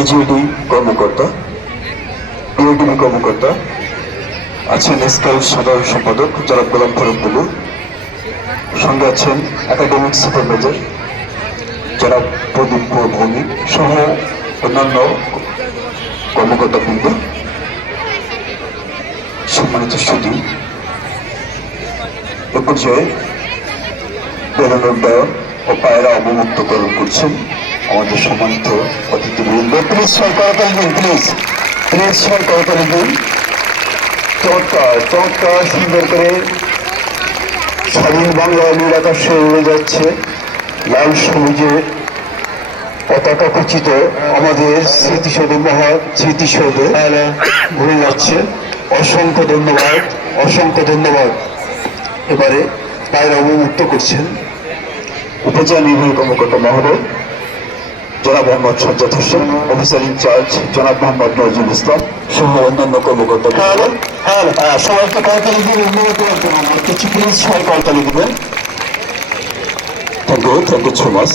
এইচইডি কর্মকর্তা, বিওডিবি কর্মকর্তা আছেন, স্কাউট সাধারণ সম্পাদক জনাব গোলাম ফারুক বুলু, সঙ্গে আছেন একাডেমিক সুপারভাইজার জনাব প্রদীপ ভৌমিক সহ অন্যান্য কর্মকর্তাবৃন্দ। সম্মানিত সুধী, এ পর্যায়ে বেলুনের বয়ন ও পায়রা অবমুক্তকরণ করছেন আমাদের সম্মানিত অতিথিবৃন্দ। প্লিজ সরকারতালি দিন, প্লিজ প্লিজ সরকারতালি দিন। চমৎকার চমৎকার সুন্দর করে স্বাধীন বাংলা নীল আকাশে উড়ে যাচ্ছে, লাল সবুজে পতাকা খচিত আমাদের স্মৃতিসৌধ, মহা স্মৃতিসৌধে ঘুরে যাচ্ছে। অসংখ্য ধন্যবাদ, অসংখ্য ধন্যবাদ। এবারে পায়রা অবমুক্ত করছেন উপজেলা নির্বাহী কর্মকর্তা মহোদয় জনাব মোহাম্মদ সজ্জাদ হোসেন, অফিসার ইনচার্জ জনাব মোহাম্মদ নজরুল ইসলাম সহ অন্যান্য কর্মকর্তা। সবাইকে করতালি দিয়ে অনুরোধ করতে কিছু প্লিজ সবাই করতালি দিবেন। Thank you so much.